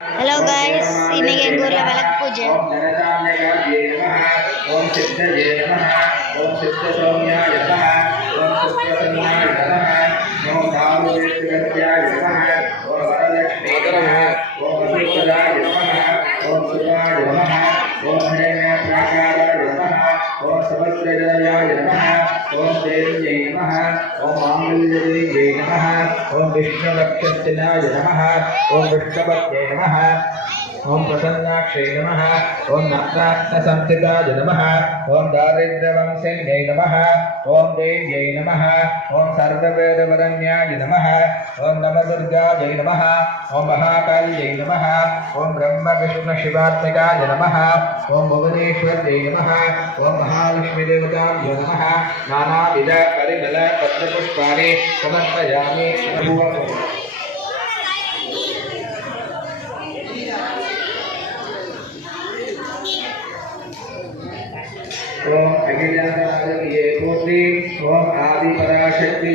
Hello guys இன்னைக்கு எங்க ஊர்ல விளக்கு பூஜை ஓம் ஜனதானகாயே நமஹ ஓம் சித்தயே நமஹ ஓம் சித்தசௌம்யாய நமஹ ஓம் சித்தசன்யாய நமஹ ஓம் தாமுவேத்யாய நமஹ ஓம் வரலக்ஷ்மீ நமஹ ஓம் அபிபதாய நமஹ ஓம் சுதாய நமஹ ஓம் ஹேமப்ராகாராய நமஹ ஓம் சமஸ்ரஜயாய நமஹ ஓம் தேவ்யை நமஹ ஓம் மாங்கல்யதேவ்யை நமஹ ஓம் விஷ்ணுலக்ஷ்மணாய நமஹ ஓம் விஷ்ணுபத்யை நமஹ ओम प्रसन्नाक्षै नमः ओम नक्तात्मसंस्थिताय नमः ओम दारिद्र्यवंशन्यै नमः ओम देव्यै नमः ओम सर्ववेदवरण्याय नमः ओम नवदुर्गायै नमः ओम महाकाल्यै नमः ओम ब्रह्मविष्णुशिवात्मकाय नमः ओम भुवनेश्वर्यै नमः ओम महालक्ष्मीदेवताभ्यो नमः नानाविध परिमल पत्रपुष्पाणि समर्पयामि। ओम अखिलांड ये पोत्री ओम आदि पराशक्ति